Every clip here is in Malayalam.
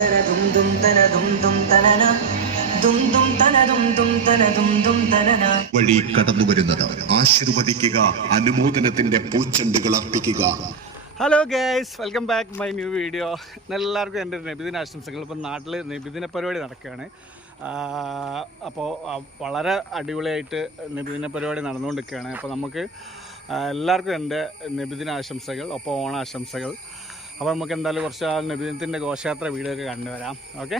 തന തനന തന തന തനന വഴി കടന്നു വരുന്നത് ആശീർവദിക്കുക അനുമോദനത്തിന്റെ പൂച്ചെണ്ടുകൾ അർപ്പിക്കുക. Hello guys welcome back my new video എല്ലാവർക്കും എന്റെ നബിദിന ആശംസകൾ. ഇപ്പം നാട്ടിൽ നബിദിന പരിപാടി നടക്കുകയാണ്. അപ്പോൾ വളരെ അടിപൊളിയായിട്ട് നബിദിന പരിപാടി നടന്നുകൊണ്ടിരിക്കുകയാണ്. അപ്പോൾ നമുക്ക് എല്ലാവർക്കും എന്റെ നബിദിന ആശംസകൾ ഒപ്പം ഓണാശംസകൾ. അപ്പോൾ നമുക്ക് എന്തായാലും കുറച്ച് ആ നബിദിനത്തിന്റെ ഘോഷയാത്ര വീഡിയോ ഒക്കെ കണ്ടുവരാം ഓക്കെ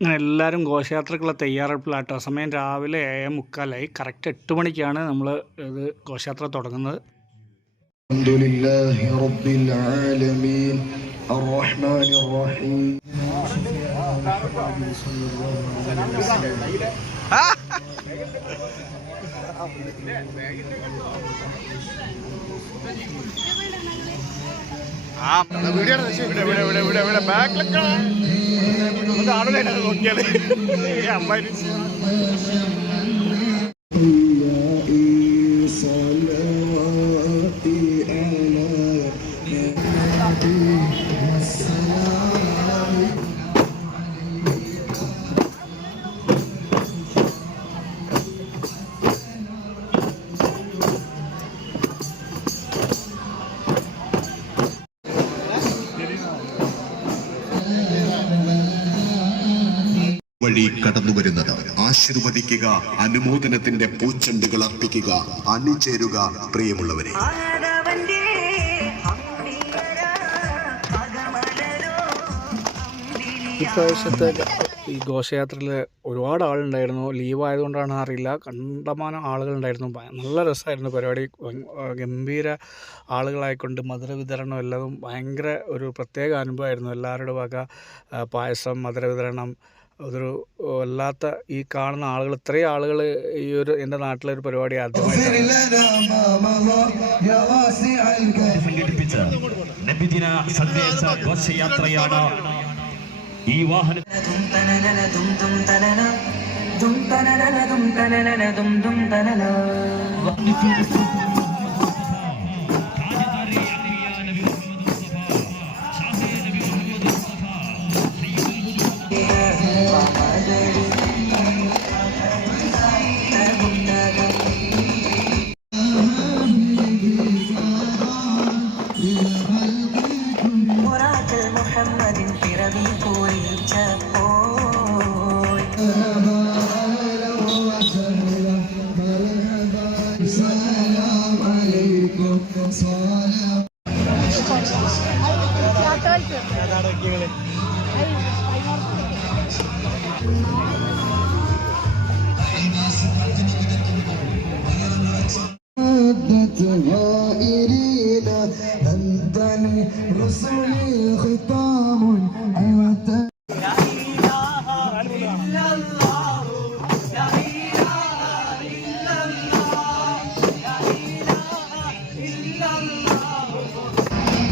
അങ്ങനെ എല്ലാവരും ഘോഷയാത്രക്കുള്ള തയ്യാറെടുപ്പിലാട്ടോ. സമയം രാവിലെ ഏഴ് മുക്കാലായി. കറക്റ്റ് എട്ട് മണിക്കാണ് നമ്മൾ ഇത് ഘോഷയാത്ര തുടങ്ങുന്നത്. الحمد لله رب العالمين الرحمن الرحيم إياء വഴി കടന്നു വരുന്നത്. ആശീർവദിക്കുക അനുമോദനത്തിന്റെ പൂച്ചെണ്ടുകൾ അർപ്പിക്കുക അണിചേരുക പ്രിയമുള്ളവരെ. ഇപ്രാവശ്യത്തെ ഈ ഘോഷയാത്രയിൽ ഒരുപാട് ആളുണ്ടായിരുന്നു. ലീവ് ആയതുകൊണ്ടാണ് അറിയില്ല. കണ്ടമാനം ആളുകളുണ്ടായിരുന്നു. നല്ല രസമായിരുന്നു പരിപാടി. ഗംഭീര ആളുകളായിക്കൊണ്ട് മധുര വിതരണം എല്ലാം ഭയങ്കര ഒരു പ്രത്യേക അനുഭവമായിരുന്നു. എല്ലാവരുടെ വക പായസം മധുര വിതരണം അതൊരു വല്ലാത്ത ഈ കാണുന്ന ആളുകൾ ഇത്രയും ആളുകൾ ഈ ഒരു എന്റെ നാട്ടിലെ ഒരു പരിപാടി ആദ്യമായിട്ട് സംഘടിപ്പിച്ച നബിദിന സന്ദേശ ഘോഷയാത്രയാണ് ഈ വാഹന ദും غائرين أنتني رسلي ختام أنت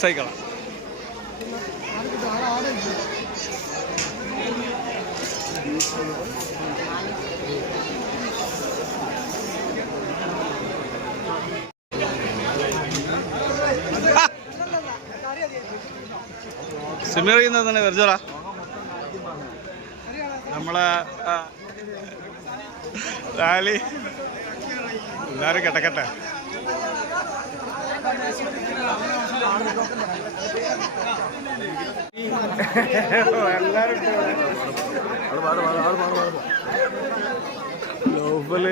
സൈക്കിളാണ് തന്നെ വെറുതെ നമ്മളെ റാലി. എല്ലാവരും കിടക്കട്ടെ എല്ലാവരും ലോഫൽ.